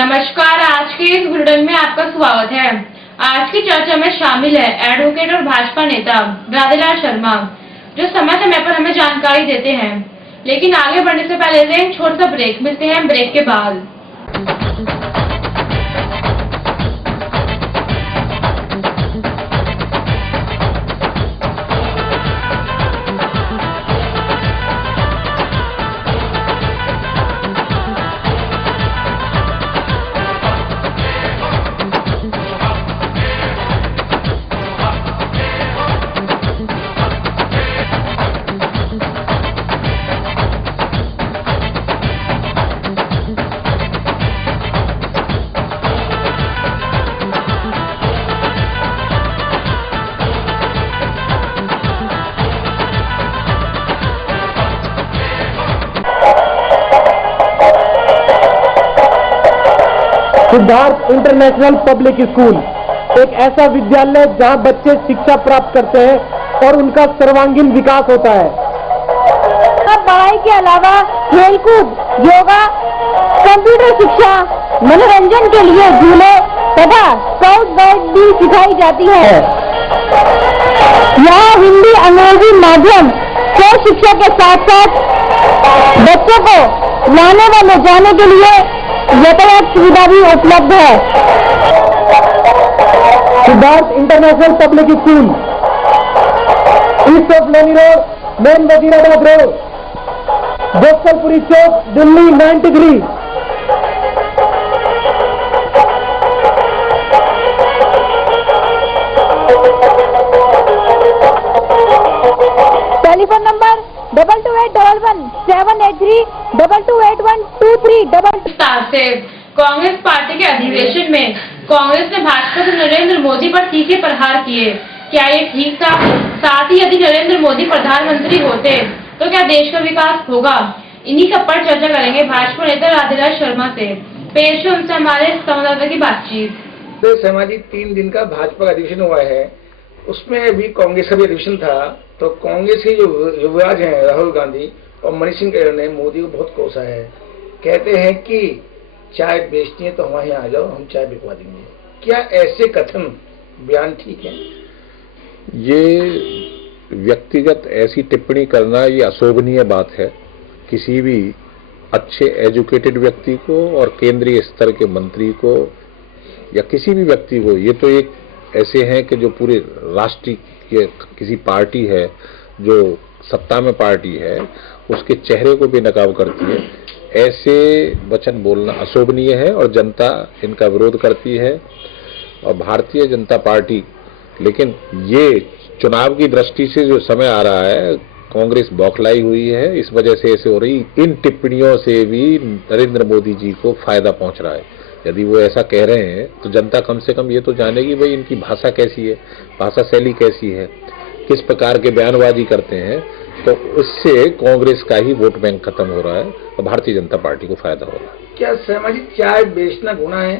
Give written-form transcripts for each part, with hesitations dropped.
नमस्कार, आज के इस बुलेटिन में आपका स्वागत है। आज की चर्चा में शामिल है एडवोकेट और भाजपा नेता राधेलाल शर्मा, जो समय समय पर हमें जानकारी देते हैं। लेकिन आगे बढ़ने से पहले एक छोटा सा ब्रेक। मिलते हैं ब्रेक के बाद। सिद्धार्थ इंटरनेशनल पब्लिक स्कूल एक ऐसा विद्यालय जहां बच्चे शिक्षा प्राप्त करते हैं और उनका सर्वांगीण विकास होता है। पढ़ाई के अलावा खेलकूद, योगा, कंप्यूटर शिक्षा, मनोरंजन के लिए झूले तथा स्काउट गाइड भी सिखाई जाती है। यहाँ हिंदी, अंग्रेजी माध्यम से शिक्षा के साथ साथ बच्चों को लाने व ले जाने के लिए यातायात सुविधा भी उपलब्ध है। Siddharth international public school, east of Loni road, main Wazirabad road, Gopalpuri Chowk, Delhi 93। Telephone number 22811123228123। Congress party के अधिवेशन में कांग्रेस ने भाजपा से नरेंद्र मोदी पर तीखे प्रहार किए। क्या ये ठीक था? साथ ही यदि नरेंद्र मोदी प्रधानमंत्री होते तो क्या देश का विकास होगा? इन्हीं सब पर चर्चा करेंगे भाजपा नेता राधेलाल शर्मा से। पेश है उनसे हमारे संवाददाता की बातचीत। शर्मा जी, 3 दिन का भाजपा का अधिवेशन हुआ है, उसमें भी कांग्रेस का भी अधिवेशन था। तो कांग्रेस के जो युवराज हैं राहुल गांधी और मनीष सिंह ने मोदी को बहुत कोसा है। कहते हैं कि चाय बेचनी है तो हमारे यहाँ आ जाओ, हम चाय बिकवा देंगे। क्या ऐसे कथन बयान ठीक है? ये व्यक्तिगत ऐसी टिप्पणी करना ये अशोभनीय बात है किसी भी अच्छे एजुकेटेड व्यक्ति को और केंद्रीय स्तर के मंत्री को या किसी भी व्यक्ति को। ये तो एक ऐसे हैं कि जो पूरे राष्ट्र की किसी पार्टी है, जो सत्ता में पार्टी है, उसके चेहरे को बेनकाब करती है। ऐसे वचन बोलना अशोभनीय है और जनता इनका विरोध करती है और भारतीय जनता पार्टी। लेकिन ये चुनाव की दृष्टि से जो समय आ रहा है, कांग्रेस बौखलाई हुई है, इस वजह से ऐसे हो रही। इन टिप्पणियों से भी नरेंद्र मोदी जी को फायदा पहुंच रहा है। यदि वो ऐसा कह रहे हैं तो जनता कम से कम ये तो जानेगी भाई इनकी भाषा कैसी है, भाषा शैली कैसी है, किस प्रकार के बयानबाजी करते हैं। तो उससे कांग्रेस का ही वोट बैंक खत्म हो रहा है और भारतीय जनता पार्टी को फायदा हो रहा है। क्या शर्मा जी, चाय बेचना गुनाह है?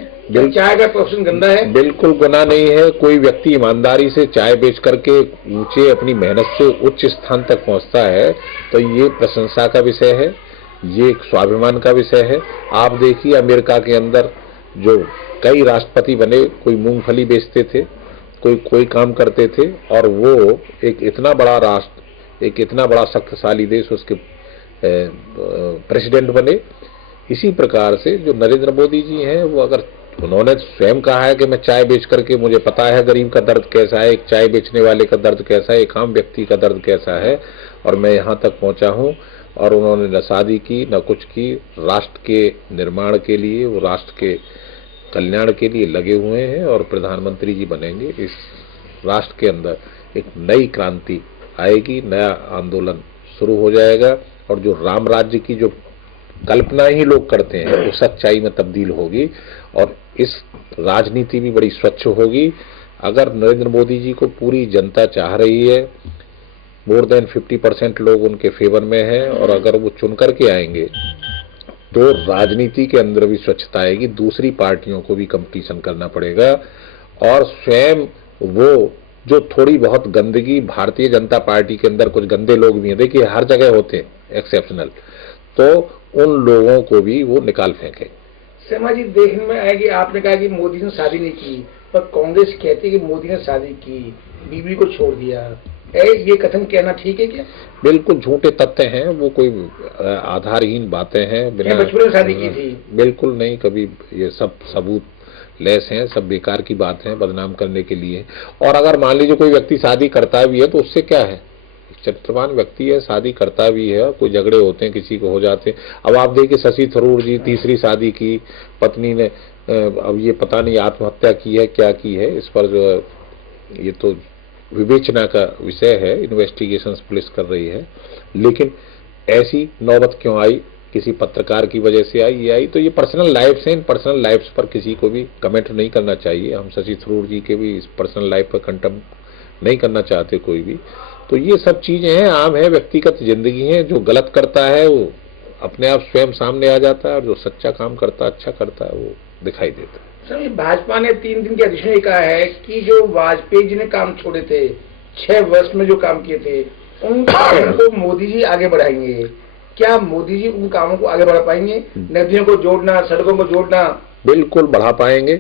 चाय का प्रोफेशन गंदा है? बिल्कुल गुनाह नहीं है। कोई व्यक्ति ईमानदारी से चाय बेच करके ऊंचे अपनी मेहनत से उच्च स्थान तक पहुंचता है तो ये प्रशंसा का विषय है, ये एक स्वाभिमान का विषय है। आप देखिए अमेरिका के अंदर जो कई राष्ट्रपति बने, कोई मूंगफली बेचते थे, कोई काम करते थे और वो एक इतना बड़ा राष्ट्र, एक इतना बड़ा शक्तिशाली देश, उसके प्रेसिडेंट बने। इसी प्रकार से जो नरेंद्र मोदी जी हैं, वो अगर उन्होंने स्वयं कहा है कि मैं चाय बेच करके मुझे पता है गरीब का दर्द कैसा है, एक चाय बेचने वाले का दर्द कैसा है, एक आम व्यक्ति का दर्द कैसा है, और मैं यहाँ तक पहुँचा हूँ। और उन्होंने न शादी की न कुछ की, राष्ट्र के निर्माण के लिए, वो राष्ट्र के कल्याण के लिए लगे हुए हैं और प्रधानमंत्री जी बनेंगे। इस राष्ट्र के अंदर एक नई क्रांति आएगी, नया आंदोलन शुरू हो जाएगा और जो राम राज्य की जो कल्पना ही लोग करते हैं वो सच्चाई में तब्दील होगी और इस राजनीति भी बड़ी स्वच्छ होगी। अगर नरेंद्र मोदी जी को पूरी जनता चाह रही है, मोर देन 50% लोग उनके फेवर में हैं और अगर वो चुन करके आएंगे तो राजनीति के अंदर भी स्वच्छता आएगी। दूसरी पार्टियों को भी कंपटीशन करना पड़ेगा और स्वयं वो जो थोड़ी बहुत गंदगी भारतीय जनता पार्टी के अंदर कुछ गंदे लोग भी हैं, देखिए हर जगह होते हैं एक्सेप्शनल, तो उन लोगों को भी वो निकाल फेंके। शर्मा जी, देखने में आया कि आपने कहा कि मोदी ने शादी नहीं की, पर कांग्रेस कहती है कि मोदी ने शादी की, बीवी को छोड़ दिया। ये कथन कहना ठीक है क्या? बिल्कुल झूठे तथ्य हैं, वो कोई आधारहीन बातें हैं। बिना बचपन में शादी की थी? बिल्कुल नहीं, कभी ये सब सबूत लेस हैं, सब बेकार की बात है, बदनाम करने के लिए। और अगर मान लीजिए कोई व्यक्ति शादी करता भी है तो उससे क्या है, चरित्रवान व्यक्ति है, शादी करता भी है, कोई झगड़े होते हैं, किसी को हो जाते हैं। अब आप देखिए शशि थरूर जी तीसरी शादी की, पत्नी ने अब ये पता नहीं आत्महत्या की है क्या की है, इस पर जो ये तो विवेचना का विषय है, इन्वेस्टिगेशन पुलिस कर रही है। लेकिन ऐसी नौबत क्यों आई, किसी पत्रकार की वजह से आई, ये आई तो ये पर्सनल लाइफ है, इन पर्सनल लाइफ्स पर किसी को भी कमेंट नहीं करना चाहिए। हम शशि थरूर जी के भी इस पर्सनल लाइफ पर कंटेम्प्ट नहीं करना चाहते कोई भी। तो ये सब चीजें हैं, आम है, व्यक्तिगत जिंदगी है। जो गलत करता है वो अपने आप स्वयं सामने आ जाता है, और जो सच्चा काम करता है, अच्छा करता है, वो दिखाई देता है। सर, भाजपा ने 3 दिन के अधिवेशन में कहा है कि जो वाजपेयी जी ने काम छोड़े थे, 6 वर्ष में जो काम किए थे, उन कामों को मोदी जी आगे बढ़ाएंगे। क्या मोदी जी उन कामों को आगे बढ़ा पाएंगे? नदियों को जोड़ना, सड़कों को जोड़ना। बिल्कुल बढ़ा पाएंगे,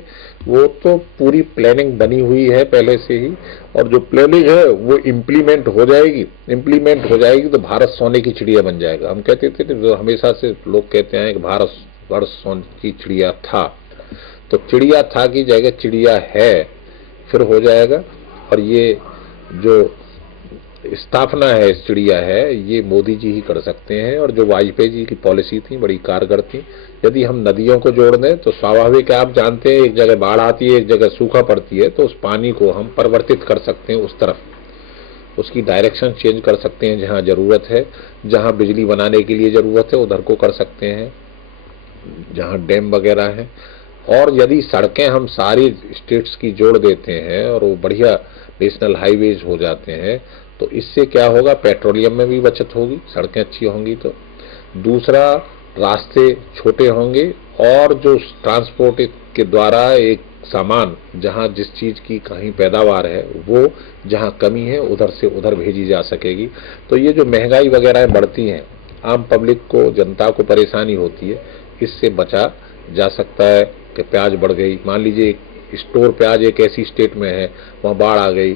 वो तो पूरी प्लानिंग बनी हुई है पहले से ही, और जो प्लानिंग है वो इम्प्लीमेंट हो जाएगी तो भारत सोने की चिड़िया बन जाएगा। हम कहते थे, जो हमेशा से लोग कहते हैं कि भारत वर्ष सोने की चिड़िया था, तो चिड़िया था की जगह चिड़िया है, फिर हो जाएगा। और ये जो स्थापना है इस चिड़िया है, ये मोदी जी ही कर सकते हैं। और जो वाजपेयी जी की पॉलिसी थी बड़ी कारगर थी। यदि हम नदियों को जोड़ दें तो स्वाभाविक है, आप जानते हैं एक जगह बाढ़ आती है, एक जगह सूखा पड़ती है, तो उस पानी को हम परिवर्तित कर सकते हैं उस तरफ, उसकी डायरेक्शन चेंज कर सकते हैं। जहां जरूरत है, जहां बिजली बनाने के लिए जरूरत है, उधर को कर सकते हैं, जहां डैम वगैरह है। और यदि सड़कें हम सारी स्टेट्स की जोड़ देते हैं और वो बढ़िया नेशनल हाईवेज हो जाते हैं, तो इससे क्या होगा, पेट्रोलियम में भी बचत होगी, सड़कें अच्छी होंगी तो। दूसरा, रास्ते छोटे होंगे, और जो ट्रांसपोर्ट के द्वारा एक सामान जहां जिस चीज की कहीं पैदावार है, वो जहां कमी है उधर से उधर भेजी जा सकेगी। तो ये जो महंगाई वगैरह बढ़ती हैं, आम पब्लिक को, जनता को परेशानी होती है, इससे बचा जा सकता है। कि प्याज बढ़ गई, मान लीजिए एक स्टोर प्याज एक ऐसी स्टेट में है, वहाँ बाढ़ आ गई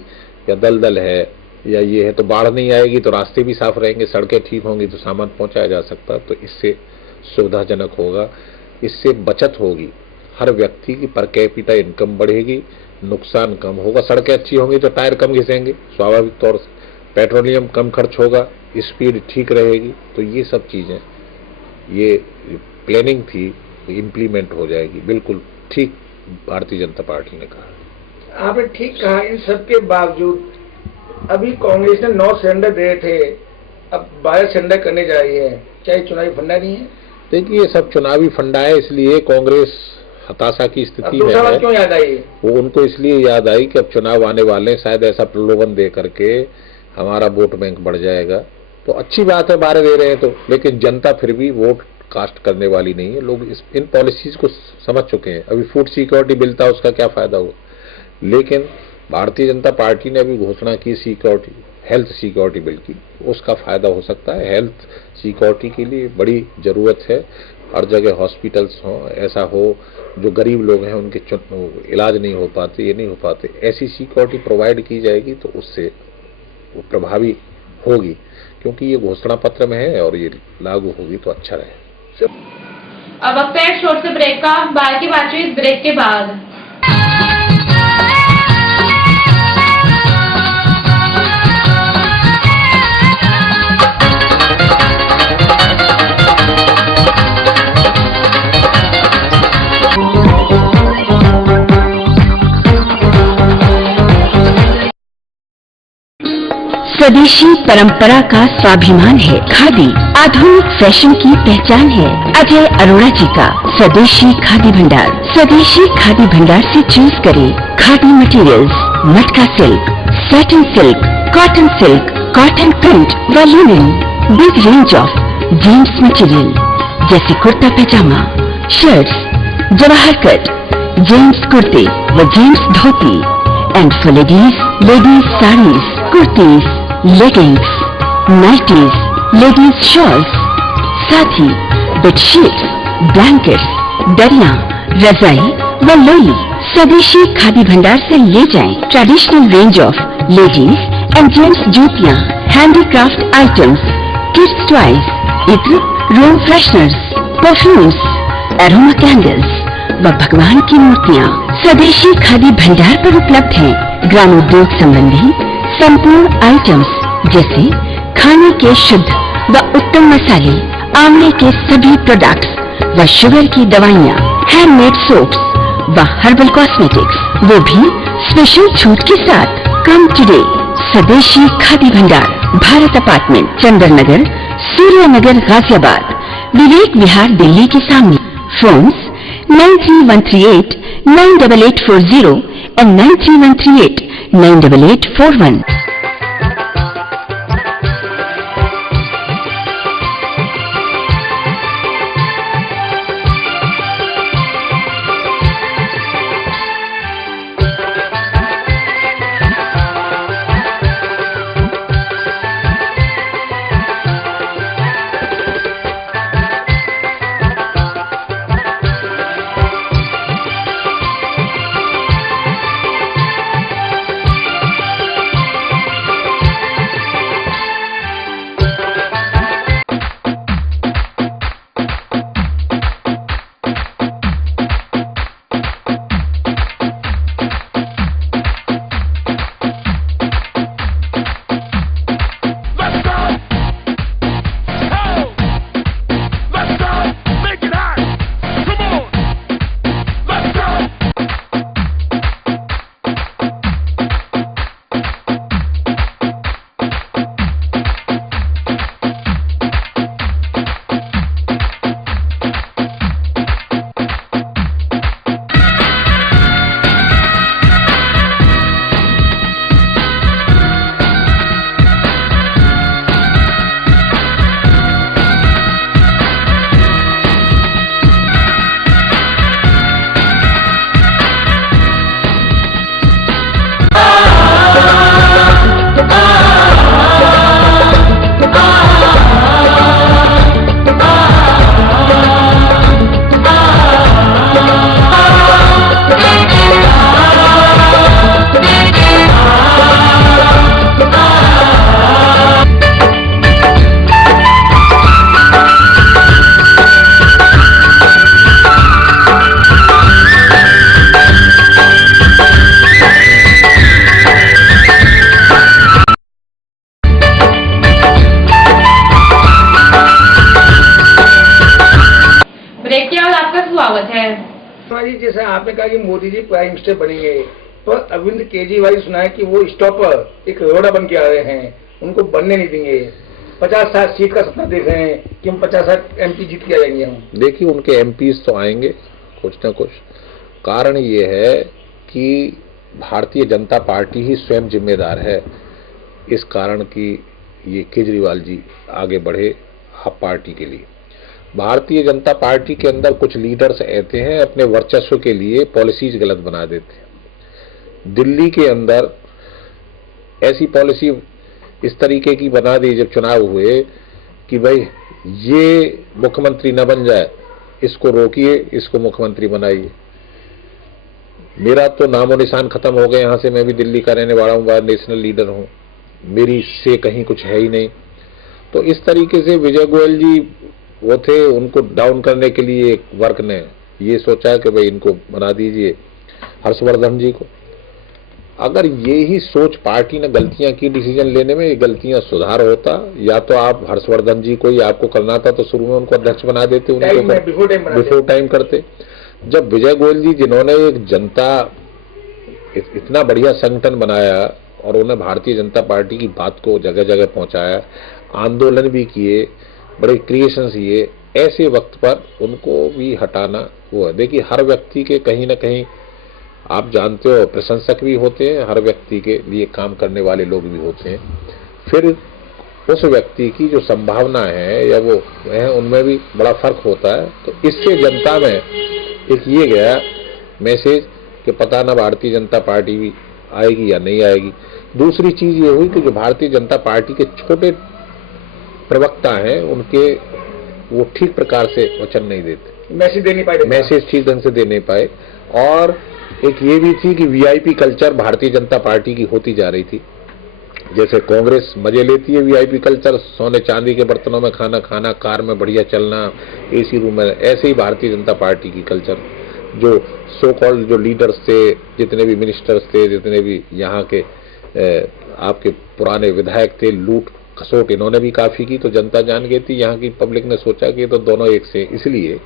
या दलदल है या ये है, तो बाढ़ नहीं आएगी तो रास्ते भी साफ रहेंगे, सड़कें ठीक होंगी तो सामान पहुंचाया जा सकता है। तो इससे सुविधाजनक होगा, इससे बचत होगी, हर व्यक्ति की पर कैपिटा इनकम बढ़ेगी, नुकसान कम होगा। सड़कें अच्छी होंगी तो टायर कम घिसेंगे स्वाभाविक तौर से, पेट्रोलियम कम खर्च होगा, स्पीड ठीक रहेगी। तो ये सब चीजें, ये प्लानिंग थी, इम्प्लीमेंट हो जाएगी। बिल्कुल ठीक भारतीय जनता पार्टी ने कहा। आपने ठीक कहा। इन सब के बावजूद अभी कांग्रेस ने 9 सिलेंडर दिए थे, अब 12 सिलेंडर करने जा रही है। क्या ये चुनावी फंडा नहीं है? देखिए, ये सब चुनावी फंडा है, इसलिए कांग्रेस हताशा की स्थिति में है। क्यों याद आई? वो उनको इसलिए याद आई कि अब चुनाव आने वाले हैं, शायद ऐसा प्रलोभन दे करके हमारा वोट बैंक बढ़ जाएगा। तो अच्छी बात है 12 दे रहे हैं तो, लेकिन जनता फिर भी वोट कास्ट करने वाली नहीं है। लोग इन पॉलिसीज को समझ चुके हैं। अभी फूड सिक्योरिटी बिल था, उसका क्या फायदा हुआ, लेकिन भारतीय जनता पार्टी ने अभी घोषणा की सिक्योरिटी, हेल्थ सिक्योरिटी बिल की, उसका फायदा हो सकता है। हेल्थ सिक्योरिटी के लिए बड़ी जरूरत है, हर जगह हॉस्पिटल्स हो, ऐसा हो जो गरीब लोग हैं उनके इलाज नहीं हो पाते, ये नहीं हो पाते, ऐसी सिक्योरिटी प्रोवाइड की जाएगी तो उससे वो प्रभावी होगी, क्योंकि ये घोषणा पत्र में है और ये लागू होगी तो अच्छा रहे। अब वक्त है शॉर्ट से ब्रेक का, बाहर की बातचीत ब्रेक के बाद। स्वदेशी परंपरा का स्वाभिमान है। खादी आधुनिक फैशन की पहचान है। अजय अरोड़ा जी का स्वदेशी खादी भंडार। स्वदेशी खादी भंडार से चूज करें khadi materials, matka silk, satin silk, cotton print व linen. Big range of gents material जैसे kurta pyjama, shirts, Jawahar cut, gents कुर्ते व gents dhoti, and for ladies saris, kurtis, leggings, nighties, ladies shawls, साथ ही बेडशीट्स, ब्लैंकेट्स, दरिया, रजाई व लोई स्वदेशी खादी भंडार से ले जाएं। Traditional range of ladies and gents जूतियाँ, हैंडीक्राफ्ट आइटम्स, किड्स टॉयज, इत्र, room fresheners, perfumes, aroma candles व भगवान की मूर्तियाँ स्वदेशी खादी भंडार पर उपलब्ध हैं। ग्रामोद्योग संबंधी संपूर्ण आइटम्स जैसे खाने के शुद्ध व उत्तम मसाले, आंवले के सभी प्रोडक्ट्स व शुगर की दवाइयाँ, हैंडमेड सोप्स व हर्बल कॉस्मेटिक्स, वो भी स्पेशल छूट के साथ। कम टुडे, स्वदेशी खादी भंडार, भारत अपार्टमेंट, चंदन नगर, सूर्य नगर, गाजियाबाद, विवेक विहार, दिल्ली के सामने। फोन्स 93138 98840 और 93138 98841। जी, जैसे आपने कहा कि मोदी जी प्राइम मिनिस्टर बनेंगे, पर अरविंद केजरीवाल सुना है कि वो स्टॉपर एक रोड़ा बन के आ रहे हैं, उनको बनने नहीं देंगे। 50-60 सीट का सपना देख रहे हैं कि हम 50-60 MP जीत के आ जाएंगे हम। देखिए, उनके MPs तो आएंगे कुछ न कुछ। कारण ये है कि भारतीय जनता पार्टी ही स्वयं जिम्मेदार है इस कारण कि ये केजरीवाल जी आगे बढ़े आप पार्टी के लिए। भारतीय जनता पार्टी के अंदर कुछ लीडर्स ऐसे हैं अपने वर्चस्व के लिए पॉलिसीज गलत बना देते हैं। दिल्ली के अंदर ऐसी पॉलिसी इस तरीके की बना दी जब चुनाव हुए कि भाई ये मुख्यमंत्री न बन जाए, इसको रोकिए, इसको मुख्यमंत्री बनाइए। मेरा तो नामो निशान खत्म हो गए, यहाँ से मैं भी दिल्ली का रहने वाला हूँ, नेशनल लीडर हूँ, मेरी से कहीं कुछ है ही नहीं। तो इस तरीके से विजय गोयल जी वो थे, उनको डाउन करने के लिए एक वर्ग ने ये सोचा कि भाई इनको बना दीजिए हर्षवर्धन जी को। अगर ये ही सोच पार्टी ने गलतियां की डिसीजन लेने में, ये गलतियां सुधार होता, या तो आप हर्षवर्धन जी को ही आपको करना था तो शुरू में उनको अध्यक्ष बना देते, उनको बिफोर टाइम करते। जब विजय गोयल जी जिन्होंने एक जनता इतना बढ़िया संगठन बनाया और उन्हें भारतीय जनता पार्टी की बात को जगह जगह पहुंचाया, आंदोलन भी किए, बड़े क्रिएशंस किए, ऐसे वक्त पर उनको भी हटाना वो है। देखिए, हर व्यक्ति के कहीं ना कहीं आप जानते हो प्रशंसक भी होते हैं, हर व्यक्ति के लिए काम करने वाले लोग भी होते हैं। फिर उस व्यक्ति की जो संभावना है या वो है, उनमें भी बड़ा फर्क होता है। तो इससे जनता में एक ये गया मैसेज कि पता ना भारतीय जनता पार्टी भी आएगी या नहीं आएगी। दूसरी चीज ये हुई कि जो भारतीय जनता पार्टी के छोटे प्रवक्ता हैं, उनके वो ठीक प्रकार से वचन नहीं देते, मैसेज दे नहीं पाए, मैसेज ठीक ढंग से दे नहीं पाए। और एक ये भी थी कि VIP culture Bharatiya Janata party की होती जा रही थी। जैसे कांग्रेस मजे लेती है वीआईपी कल्चर, सोने चांदी के बर्तनों में खाना खाना, कार में बढ़िया चलना, एसी रूम में, ऐसे ही भारतीय जनता पार्टी की कल्चर, जो सो कॉल्ड जो लीडर्स थे, जितने भी मिनिस्टर्स थे, जितने भी यहाँ के आपके पुराने विधायक थे, लूट खसोट इन्होंने भी काफी की, तो जनता जान गई थी। यहाँ की पब्लिक ने सोचा कि तो दोनों एक से, इसलिए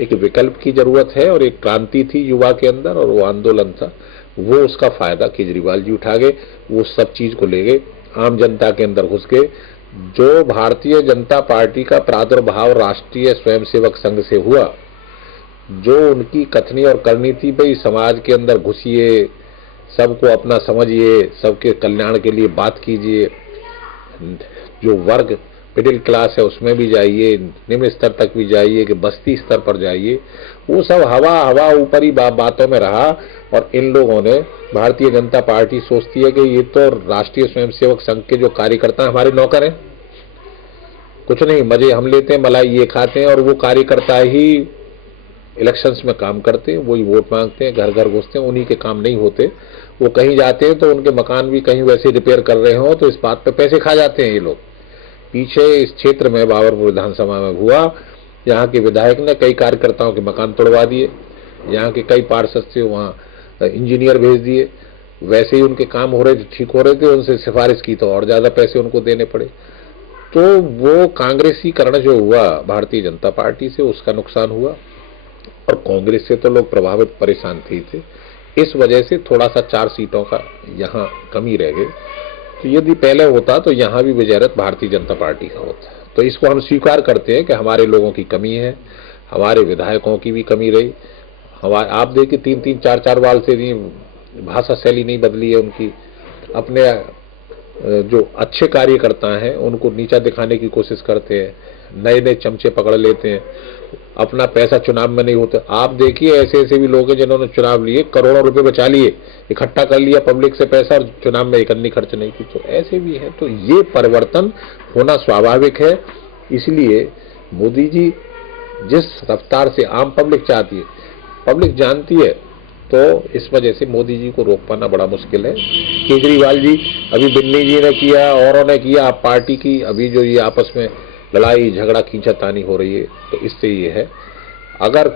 एक विकल्प की जरूरत है और एक क्रांति थी युवा के अंदर, और वो आंदोलन था, वो उसका फायदा केजरीवाल जी उठा गए, वो सब चीज को ले गए, आम जनता के अंदर घुस गए। जो भारतीय जनता पार्टी का प्रादुर्भाव राष्ट्रीय स्वयंसेवक संघ से हुआ, जो उनकी कथनी और करनी थी, भाई समाज के अंदर घुसिए, सबको अपना समझिए, सबके कल्याण के लिए बात कीजिए, जो वर्ग मिडिल क्लास है उसमें भी जाइए, निम्न स्तर तक भी जाइए, कि बस्ती स्तर पर जाइए, वो सब हवा ऊपरी बातों में रहा। और इन लोगों ने, भारतीय जनता पार्टी सोचती है कि ये तो राष्ट्रीय स्वयंसेवक संघ के जो कार्यकर्ता हमारे नौकर हैं, कुछ नहीं, मजे हम लेते हैं, मलाई ये खाते हैं, और वो कार्यकर्ता ही इलेक्शंस में काम करते हैं, वही वोट मांगते हैं, घर घर घुसते हैं, उन्हीं के काम नहीं होते। वो कहीं जाते हैं तो उनके मकान भी कहीं वैसे रिपेयर कर रहे हो, तो इस बात पे पैसे खा जाते हैं ये लोग। पीछे इस क्षेत्र में बाबरपुर विधानसभा में हुआ, यहाँ के विधायक ने कई कार्यकर्ताओं के मकान तोड़वा दिए, यहाँ के कई पार्षद से वहाँ इंजीनियर भेज दिए, वैसे ही उनके काम हो रहे थे, ठीक हो रहे थे, उनसे सिफारिश की तो और ज्यादा पैसे उनको देने पड़े। तो वो कांग्रेसीकरण जो हुआ भारतीय जनता पार्टी से, उसका नुकसान हुआ, और कांग्रेस से तो लोग प्रभावित परेशान थे। इस वजह से थोड़ा सा 4 सीटों का यहाँ कमी रह गई। तो यदि पहले होता तो यहाँ भी विजय रथ भारतीय जनता पार्टी का होता। तो इसको हम स्वीकार करते हैं कि हमारे लोगों की कमी है, हमारे विधायकों की भी कमी रही। आप देखिए 3-3, 4-4 बार से भाषा शैली नहीं बदली है उनकी। अपने जो अच्छे कार्यकर्ता हैं उनको नीचा दिखाने की कोशिश करते हैं, नए नए चमचे पकड़ लेते हैं, अपना पैसा चुनाव में नहीं होता। आप देखिए ऐसे ऐसे भी लोग हैं जिन्होंने चुनाव लिए, करोड़ों रुपए बचा लिए, इकट्ठा कर लिया पब्लिक से पैसा, और चुनाव में एक अन्नी खर्च नहीं की। तो ऐसे भी है। तो ये परिवर्तन होना स्वाभाविक है। इसलिए मोदी जी जिस रफ्तार से आम पब्लिक चाहती है, पब्लिक जानती है, तो इस वजह से मोदी जी को रोक पाना बड़ा मुश्किल है। केजरीवाल जी, अभी बिन्नी जी ने किया, औरों ने किया, आप पार्टी की अभी जो ये आपस में लड़ाई झगड़ा खींचातानी हो रही है, तो इससे ये है, अगर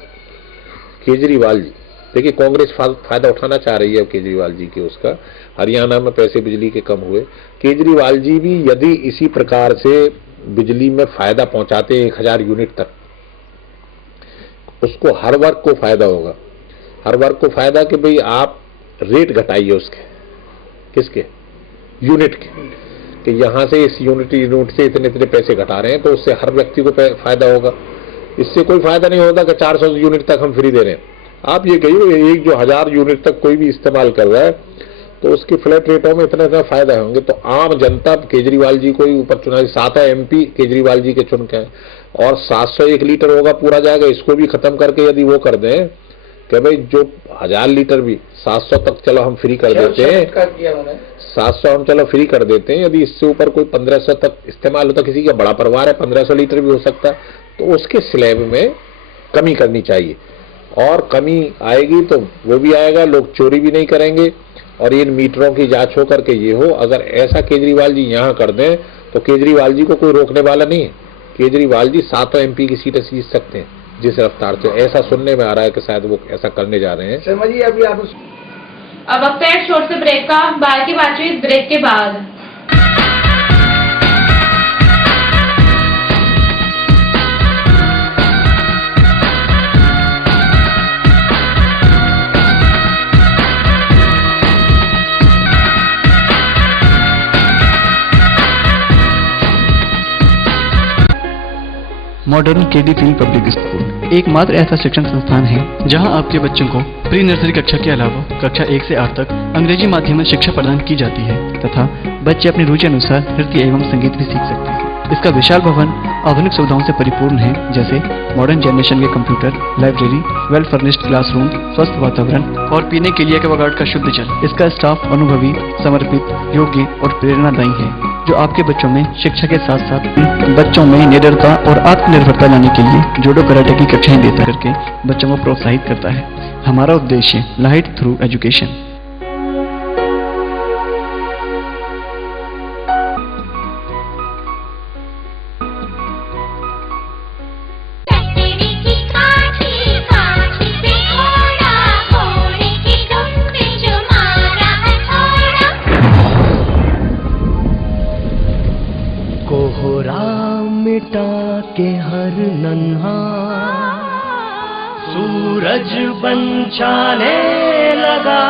केजरीवाल जी, देखिए कांग्रेस फायदा उठाना चाह रही है केजरीवाल जी के, उसका हरियाणा में पैसे बिजली के कम हुए। केजरीवाल जी भी यदि इसी प्रकार से बिजली में फायदा पहुंचाते हैं 1000 यूनिट तक, उसको हर वर्ग को फायदा होगा। हर वर्ग को फायदा कि भाई आप रेट घटाइए उसके, किसके, यूनिट के, कि यहां से इस यूनिट से इतने इतने पैसे घटा रहे हैं, तो उससे हर व्यक्ति को फायदा होगा। इससे कोई फायदा नहीं होता कि 400 यूनिट तक हम फ्री दे रहे हैं। आप ये कहिए एक जो 1000 यूनिट तक कोई भी इस्तेमाल कर रहा है, तो उसके फ्लैट रेटों में इतना इतना फायदा होंगे। तो आम जनता केजरीवाल जी को ही ऊपर चुनाव, 7 MP केजरीवाल जी के चुन के, और 701 लीटर होगा पूरा जाएगा। इसको भी खत्म करके यदि वो कर दें कि भाई जो 1000 लीटर भी 700 तक चलो हम फ्री कर देते हैं, 700 हम चलो फ्री कर देते हैं। यदि इससे ऊपर कोई 1500 तक इस्तेमाल होता, किसी का बड़ा परिवार है 1500 लीटर भी हो सकता है, तो उसके स्लैब में कमी करनी चाहिए। और कमी आएगी तो वो भी आएगा, लोग चोरी भी नहीं करेंगे, और इन मीटरों की जांच होकर के ये हो। अगर ऐसा केजरीवाल जी यहाँ कर दें तो केजरीवाल जी को कोई रोकने वाला नहीं है। केजरीवाल जी 7 MP की सीटें जीत सकते हैं जिस रफ्तार से, ऐसा सुनने में आ रहा है कि शायद वो ऐसा करने जा रहे हैं। शर्मा जी, अभी आप अब वक्त है छोटे से ब्रेक का, बाहर की बातचीत ब्रेक के बाद। Modern KD field public school एकमात्र ऐसा शिक्षण संस्थान है जहां आपके बच्चों को प्री नर्सरी कक्षा के अलावा कक्षा 1 से 8 तक अंग्रेजी माध्यम में शिक्षा प्रदान की जाती है तथा बच्चे अपनी रुचि अनुसार नृत्य एवं संगीत भी सीख सकते हैं। इसका विशाल भवन आधुनिक सुविधाओं से परिपूर्ण है, जैसे मॉडर्न जनरेशन के computer, library, well furnished classroom, स्वस्थ वातावरण और पीने के लिए एक्वागार्ड का शुद्ध जल। इसका स्टाफ अनुभवी, समर्पित, योग्य और प्रेरणादायी है। जो आपके बच्चों में शिक्षा के साथ साथ बच्चों में निडरता और आत्मनिर्भरता लाने के लिए जूडो कराटे की कक्षाएं देता करके बच्चों को प्रोत्साहित करता है। हमारा उद्देश्य लाइट थ्रू एजुकेशन। मिटा के हर नन्हा सूरज बन जाने लगा।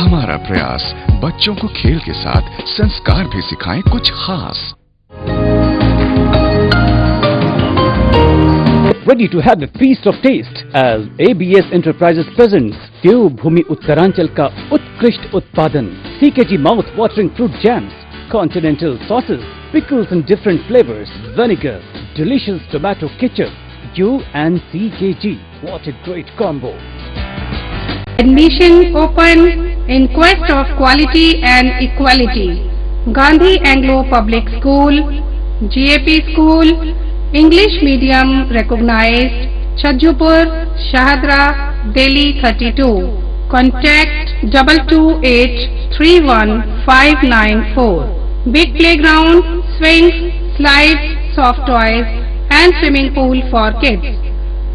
हमारा प्रयास बच्चों को खेल के साथ संस्कार भी सिखाएं कुछ खास। Ready to have a feast of taste as ABS Enterprises presents देवभूमि उत्तरांचल का उत्कृष्ट उत्पादन CKG mouth watering fruit jams, continental sauces, pickles in different flavors, vinegar, delicious tomato ketchup. You and CKG, what a great combo! Admission open in quest of quality and equality. Gandhi Anglo Public School, GAP School, English Medium recognized, Chajjupur, Shahadra, Delhi 32. Contact 228-31-594. Big playground, swings, slides, soft toys and swimming pool for kids.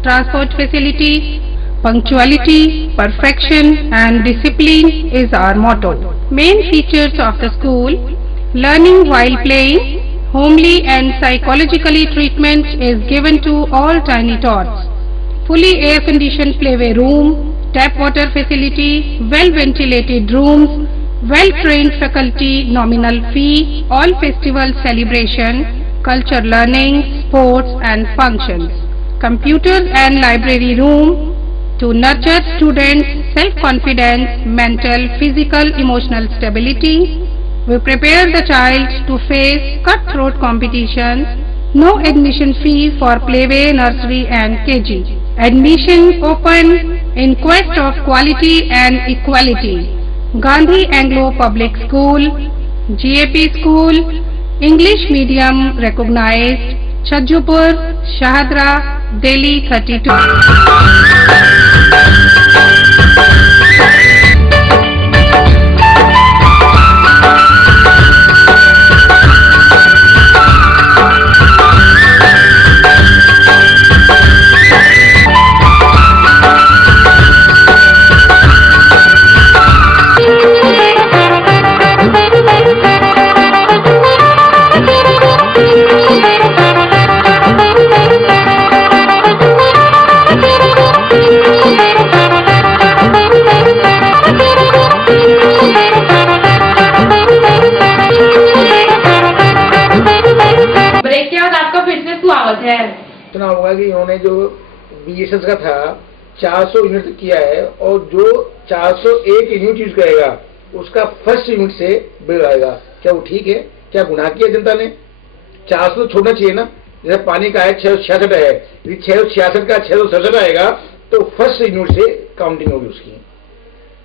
Transport facility, punctuality, perfection and discipline is our motto. Main features of the school: learning while playing, homely and psychologically treatment is given to all tiny tots. Fully air-conditioned playway room, tap water facility, well-ventilated rooms, well-trained faculty, nominal fee, all festival celebration, culture learning, sports and functions. Computers and library room to nurture students' self-confidence, mental, physical, emotional stability. We prepare the child to face cutthroat competitions. No admission fee for playway, nursery and KG. Admission open in quest of quality and equality. Gandhi Anglo Public School, GAP School, English Medium recognized, Chajjupur, Shahadra, Delhi 32. इतना होगा कि इन्होंने जो BSS का था 400 unit तक किया है और जो 401 यूनिट यूज करेगा उसका फर्स्ट यूनिट से बिल आएगा। क्या वो ठीक है? क्या गुनाह किया जनता ने? 400 छोड़ना चाहिए ना। जैसे पानी का है 666 है, यदि 666 का 667 आएगा तो फर्स्ट यूनिट से काउंटिंग होगी उसकी।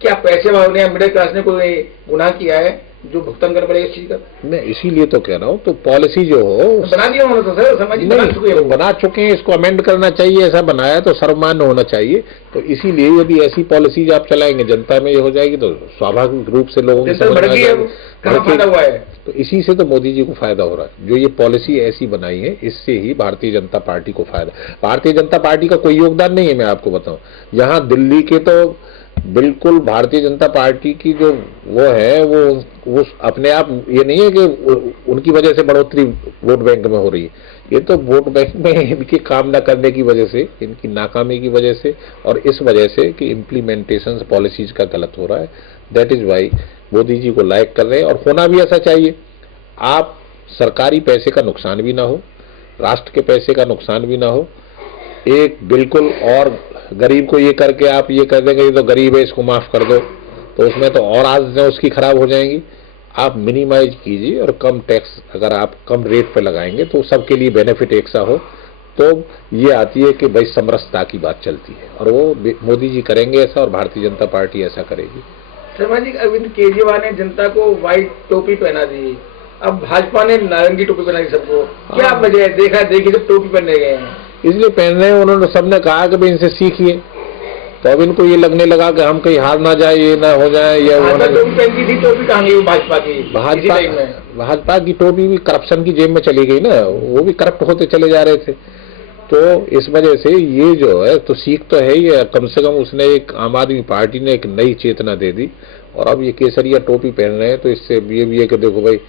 क्या पैसे वालों ने मिडिल क्लास ने कोई गुनाह किया है जो भुगतान करना पड़ेगा इस चीज का? मैं इसीलिए तो कह रहा हूँ, तो पॉलिसी जो हो बना दिया उन्होंने तो सर, समाज बना चुके हैं, इसको अमेंड करना चाहिए। ऐसा बनाया तो सर्वमान्य होना चाहिए। तो इसीलिए यदि ऐसी पॉलिसीज आप चलाएंगे जनता में ये हो जाएगी तो स्वाभाविक रूप से लोगों की समझ में आ जाएगा। फायदा हुआ है तो इसी से तो मोदी जी को फायदा हो रहा है। जो ये पॉलिसी ऐसी बनाई है इससे ही भारतीय जनता पार्टी को फायदा। भारतीय जनता पार्टी का कोई योगदान नहीं है, मैं आपको बताऊं। यहाँ दिल्ली के तो बिल्कुल भारतीय जनता पार्टी की जो वो है वो अपने आप ये नहीं है कि उनकी वजह से बढ़ोतरी वोट बैंक में हो रही है। ये तो वोट बैंक में इनके काम न करने की वजह से, इनकी नाकामी की वजह से और इस वजह से कि इम्प्लीमेंटेशन पॉलिसीज का गलत हो रहा है। That is why Modi ji को लाइक कर रहे हैं और होना भी ऐसा चाहिए। आप सरकारी पैसे का नुकसान भी ना हो, राष्ट्र के पैसे का नुकसान भी ना हो, एक बिल्कुल और गरीब को ये करके आप ये कर देंगे ये तो गरीब है इसको माफ कर दो, तो तो उसमें तो और आदतें उसकी खराब हो जाएंगी। आप मिनिमाइज कीजिए और कम टैक्स अगर आप कम रेट पे लगाएंगे तो सबके लिए बेनिफिट एक सा हो, तो ये आती है कि भाई समरसता की बात चलती है, और वो मोदी जी करेंगे ऐसा और भारतीय जनता पार्टी ऐसा करेगी। शर्मा जी, अरविंद केजरीवाल ने जनता को व्हाइट टोपी पहना दी, अब भाजपा ने नारंगी टोपी पहना दी सबको, क्या वजह है? देखा देखी सब टोपी पहने गए हैं, इसलिए पहन रहे हैं। उन्होंने सबने कहा कि भाई इनसे सीखिए, तो अब इनको ये लगने लगा कि हम कहीं हार ना जाए, ये ना हो जाए। या टोपी पहन की थी, टोपी कहाँ गई भाजपा की? भाजपा की टोपी भी करप्शन की जेब में चली गई ना, वो भी करप्ट होते चले जा रहे थे। तो इस वजह से ये जो है तो सीख तो है ही, कम से कम उसने एक आम आदमी पार्टी ने एक नई चेतना दे दी। और अब ये केसरिया टोपी पहन रहे हैं, तो इससे ये भी है कि देखो भाई,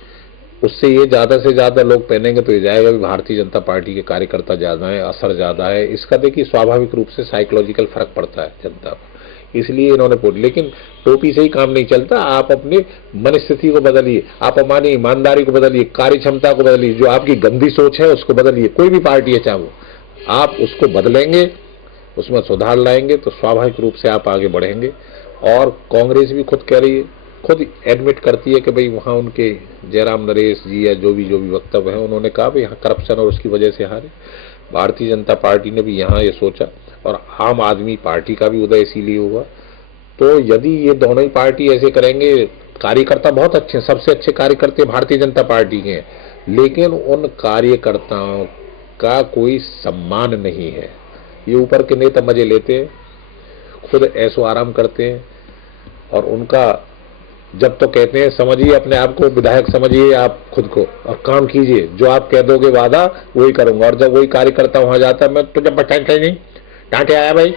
उससे ये ज्यादा से ज्यादा लोग पहनेंगे तो ये जाएगा भी भारतीय जनता पार्टी के कार्यकर्ता ज्यादा है, असर ज्यादा है। इसका देखिए स्वाभाविक रूप से साइकोलॉजिकल फर्क पड़ता है जनता पर, इसलिए इन्होंने बोल। लेकिन टोपी से ही काम नहीं चलता, आप अपनी मनस्थिति को बदलिए, आप हमारी ईमानदारी को बदलिए, कार्य क्षमता को बदलिए, जो आपकी गंदी सोच है उसको बदलिए। कोई भी पार्टी है चाहे वो, आप उसको बदलेंगे, उसमें सुधार लाएंगे तो स्वाभाविक रूप से आप आगे बढ़ेंगे। और कांग्रेस भी खुद कह रही है, खुद एडमिट करती है कि भाई वहाँ उनके जयराम नरेश जी या जो भी वक्तव्य है, उन्होंने कहा भाई यहाँ करप्शन और उसकी वजह से हारे। भारतीय जनता पार्टी ने भी यहाँ ये सोचा, और आम आदमी पार्टी का भी उदय इसीलिए हुआ। तो यदि ये दोनों ही पार्टी ऐसे करेंगे, कार्यकर्ता बहुत अच्छे हैं, सबसे अच्छे कार्यकर्ता भारतीय जनता पार्टी के हैं, लेकिन उन कार्यकर्ताओं का कोई सम्मान नहीं है। ये ऊपर के नेता मजे लेते हैं, खुद ऐसो आराम करते हैं, और उनका जब तो कहते हैं समझिए अपने आप को विधायक समझिए आप खुद को, और काम कीजिए, जो आप कह दोगे वादा वही करूंगा। और जब वही कार्यकर्ता वहां जाता है, मैं तो जब बटाई नहीं डांटे आया भाई,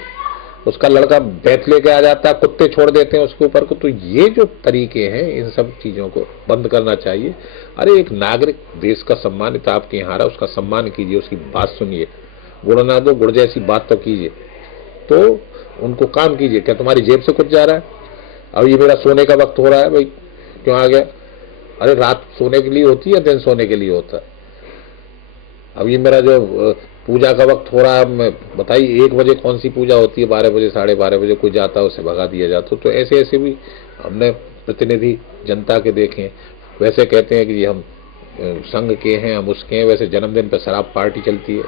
उसका लड़का बैठ लेके आ जाता है, कुत्ते छोड़ देते हैं उसके ऊपर को। तो ये जो तरीके हैं, इन सब चीजों को बंद करना चाहिए। अरे एक नागरिक देश का सम्मानित आपके यहाँ रहा, उसका सम्मान कीजिए, उसकी बात सुनिए, गुड़ ना दो गुड़ जैसी बात तो कीजिए, तो उनको काम कीजिए। क्या तुम्हारी जेब से कुछ जा रहा है? अब ये मेरा सोने का वक्त हो रहा है भाई, क्यों आ गया? अरे रात सोने के लिए होती है, दिन सोने के लिए होता है। अब ये मेरा जो पूजा का वक्त हो रहा है, बताइए 1 बजे कौन सी पूजा होती है? 12 बजे 12:30 बजे कोई जाता है, उसे भगा दिया जाता। तो ऐसे ऐसे भी हमने प्रतिनिधि जनता के देखे। वैसे कहते हैं कि हम संघ के हैं, हम उसके हैं, वैसे जन्मदिन पर शराब पार्टी चलती है।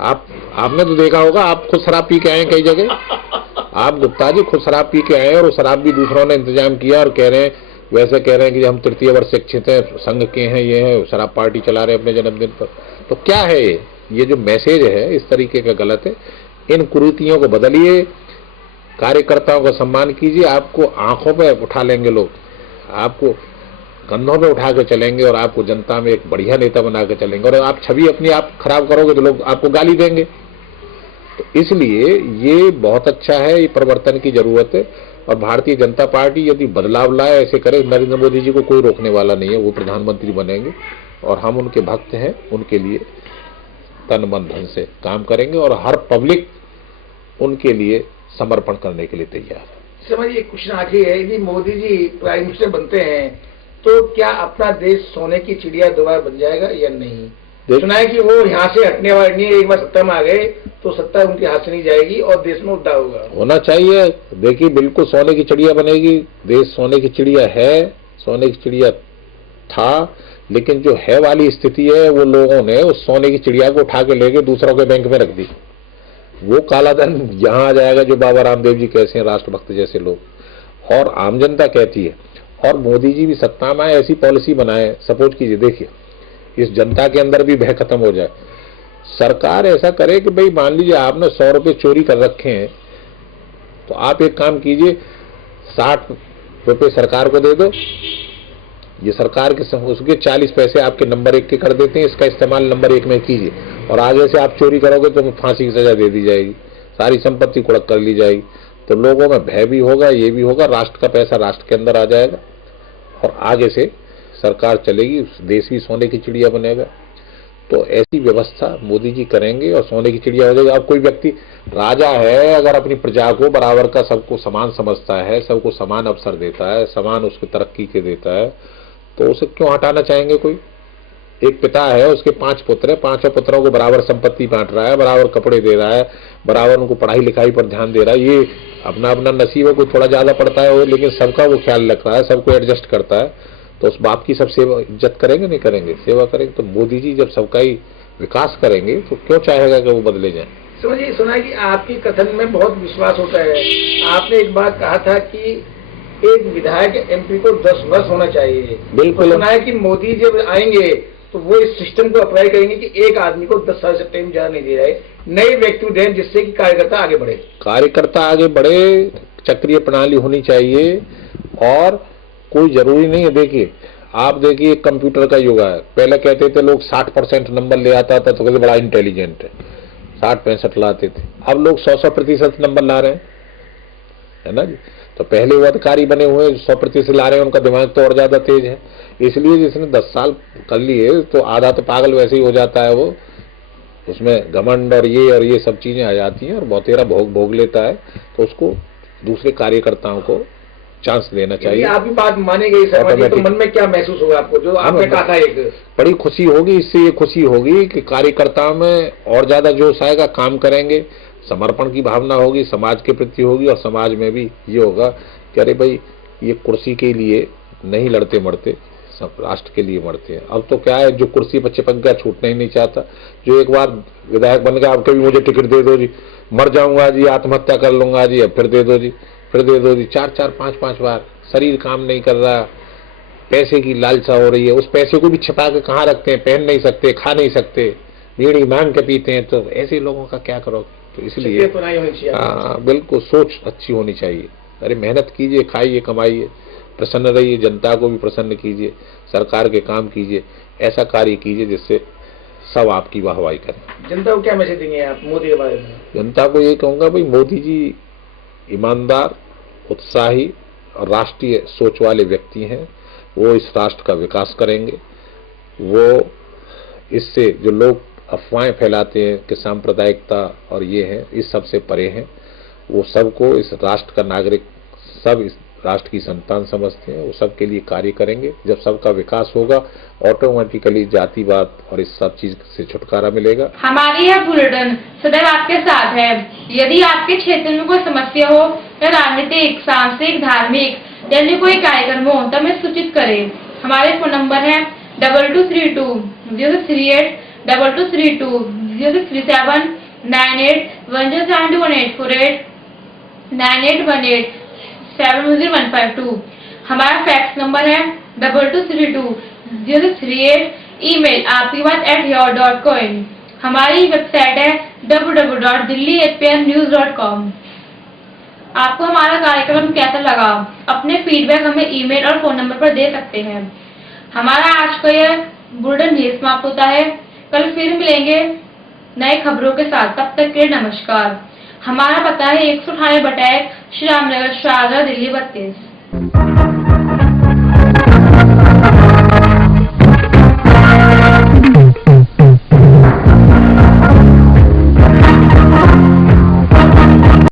आपने तो देखा होगा, आप खुद शराब पी के आए कई जगह, आप गुप्ता जी खुद शराब पी के आए, और वो शराब भी दूसरों ने इंतजाम किया, और कह रहे हैं वैसे कह रहे हैं कि हम तृतीय वर्ष शिक्षित हैं, संघ के हैं, ये है, शराब पार्टी चला रहे हैं अपने जन्मदिन पर। तो क्या है ये जो मैसेज है इस तरीके का गलत है। इन कुरीतियों को बदलिए, कार्यकर्ताओं का सम्मान कीजिए। आपको आंखों पे उठा लेंगे लोग, आपको कंधों पे उठा के चलेंगे, और आपको जनता में एक बढ़िया नेता बना के चलेंगे। और आप छवि अपनी आप खराब करोगे तो लोग आपको गाली देंगे। तो इसलिए ये बहुत अच्छा है, ये परिवर्तन की जरूरत है। और भारतीय जनता पार्टी यदि बदलाव लाए, ऐसे करे, नरेंद्र मोदी जी को कोई रोकने वाला नहीं है, वो प्रधानमंत्री बनेंगे, और हम उनके भक्त हैं, उनके लिए तन मन धन से काम करेंगे, और हर पब्लिक उनके लिए समर्पण करने के लिए तैयार है। समझिए क्वेश्चन आखिरी है, यदि मोदी जी प्राइम मिनिस्टर बनते हैं तो क्या अपना देश सोने की चिड़िया दोबारा बन जाएगा या नहीं? सुना है कि वो यहाँ से हटने वाले नहीं है, एक बार सत्ता में आ गए तो सत्ता उनके हाथ से नहीं जाएगी और देश में उद्धार होगा। होना चाहिए। देखिए बिल्कुल सोने की चिड़िया बनेगी, देश सोने की चिड़िया है, सोने की चिड़िया था, लेकिन जो है वाली स्थिति है, वो लोगों ने उस सोने की चिड़िया को उठा के लेके दूसरों के बैंक में रख दी। वो काला धन यहाँ आ जाएगा, जो बाबा रामदेव जी कैसे हैं, राष्ट्रभक्त जैसे लोग, और आम जनता कहती है। और मोदी जी भी सत्ता में आए, ऐसी पॉलिसी बनाए, सपोर्ट कीजिए, देखिए इस जनता के अंदर भी भय खत्म हो जाए। सरकार ऐसा करे कि भाई मान लीजिए आपने 100 रुपए चोरी कर रखे हैं, तो आप एक काम कीजिए, 60 रुपए सरकार को दे दो, ये सरकार के उसके 40 पैसे आपके नंबर 1 के कर देते हैं, इसका इस्तेमाल नंबर 1 में कीजिए, और आगे से आप चोरी करोगे तो फांसी की सजा दे दी जाएगी, सारी संपत्ति कुड़क कर ली जाएगी। तो लोगों में भय भी होगा, ये भी होगा, राष्ट्र का पैसा राष्ट्र के अंदर आ जाएगा, और आगे से सरकार चलेगी, देश भी सोने की चिड़िया बनेगा। तो ऐसी व्यवस्था मोदी जी करेंगे और सोने की चिड़िया हो जाएगी। अब कोई व्यक्ति राजा है, अगर अपनी प्रजा को बराबर का सबको समान समझता है, सबको समान अवसर देता है, समान उसको तरक्की के देता है, तो उसे क्यों हटाना चाहेंगे कोई? एक पिता है, उसके 5 पुत्र है, 5 पुत्रों को बराबर संपत्ति बांट रहा है, बराबर कपड़े दे रहा है, बराबर उनको पढ़ाई लिखाई पर ध्यान दे रहा है। ये अपना अपना नसीब है, कोई थोड़ा ज्यादा पड़ता है वो, लेकिन सबका वो ख्याल रख रहा है, सबको एडजस्ट करता है। तो उस बाप की सब सेवा इज्जत करेंगे नहीं करेंगे, सेवा करेंगे। तो मोदी जी जब सबका ही विकास करेंगे तो क्यों चाहेगा कि वो बदले जाए। समझिए, सुना है कि आपके कथन में बहुत विश्वास होता है। आपने एक बार कहा था कि एक विधायक एमपी को 10 वर्ष होना चाहिए। बिल्कुल। सुना है कि मोदी जब आएंगे तो वो इस सिस्टम को अप्लाई करेंगे कि एक आदमी को 10 साल से टाइम ज्यादा नहीं दे रहे, नए व्यक्ति दें जिससे कि कार्यकर्ता आगे बढ़े। कार्यकर्ता आगे बढ़े, चक्रीय प्रणाली होनी चाहिए। और कोई जरूरी नहीं है, देखिए आप देखिए कंप्यूटर का युग है। पहले कहते थे लोग 60% नंबर ले आता था तो कहते बड़ा इंटेलिजेंट है, 60-65 लाते थे। अब लोग 100% नंबर ला रहे हैं, है ना जी। तो पहले वो अधिकारी बने हुए 100% ला रहे हैं, उनका दिमाग तो और ज्यादा तेज है। इसलिए जिसने 10 साल कर लिए तो आधा तो पागल वैसे ही हो जाता है, वो उसमें घमंड और ये सब चीजें आ जाती हैं और बहुतेरा भोग लेता है। तो उसको दूसरे कार्यकर्ताओं को चांस देना चाहिए। आप भी बात मानी गई सर, तो मन में क्या महसूस होगा आपको जो आपने कहा था? एक बड़ी खुशी होगी, इससे ये खुशी होगी कि कार्यकर्ताओं में और ज्यादा जोश आएगा, काम करेंगे, समर्पण की भावना होगी, समाज के प्रति होगी। और समाज में भी ये होगा कि अरे भाई ये कुर्सी के लिए नहीं लड़ते मरते, सब राष्ट्र के लिए मरते हैं। अब तो क्या है, जो कुर्सी पर चिपक गया छूटना ही नहीं चाहता। जो एक बार विधायक बन गया, अब कभी मुझे टिकट दे दो जी, मर जाऊंगा जी, आत्महत्या कर लूंगा जी, अब फिर दे दो जी, फिर दे दो जी, 4-4, 5-5 बार। शरीर काम नहीं कर रहा, पैसे की लालसा हो रही है। उस पैसे को भी छिपा के कहाँ रखते हैं, पहन नहीं सकते, खा नहीं सकते, बीड़ी मांग के पीते हैं। तो ऐसे लोगों का क्या करोगे? तो इसलिए हाँ, बिल्कुल सोच अच्छी होनी चाहिए। अरे मेहनत कीजिए, खाइए, कमाइए, प्रसन्न रहिए, जनता को भी प्रसन्न कीजिए, सरकार के काम कीजिए, ऐसा कार्य कीजिए जिससे सब आपकी वाहवाही करें। जनता को क्या मैसेज देंगे आप मोदी के बारे में? जनता को ये कहूंगा भाई, मोदी जी ईमानदार, उत्साही और राष्ट्रीय सोच वाले व्यक्ति हैं। वो इस राष्ट्र का विकास करेंगे। वो इससे जो लोग अफवाहें फैलाते हैं कि सांप्रदायिकता और ये है, इस सब से परे हैं। वो सबको इस राष्ट्र का नागरिक, सब इस राष्ट्र की संतान समझते हैं। वो सबके लिए कार्य करेंगे। जब सबका विकास होगा ऑटोमेटिकली जातिवाद और इस सब चीज से छुटकारा मिलेगा। हमारी यह बुलेटिन सदैव आपके साथ है। यदि आपके क्षेत्र में कोई समस्या हो या राजनीतिक, सांस्कृतिक, धार्मिक या अन्य कोई कार्यक्रम हो तो हमें सूचित करें। हमारे फोन नंबर है 2232 038 2232 0637 9810721848 9818 70152। हमारा फैक्स नंबर है 2232 038। Email aapkibaat@yahoo.com। हमारी वेबसाइट है www.delhi@pmnews.com। आपको हमारा कार्यक्रम कैसा लगा? अपने फीडबैक हमें ईमेल और फोन नंबर पर दे सकते हैं। हमारा आज का यह बुलेटिन यहीं समाप्त होता है। कल फिर मिलेंगे नए खबरों के साथ। तब तक के लिए नमस्कार। हमारा पता है 198 श्री रामनगर, शाहजहाँ, दिल्ली 32।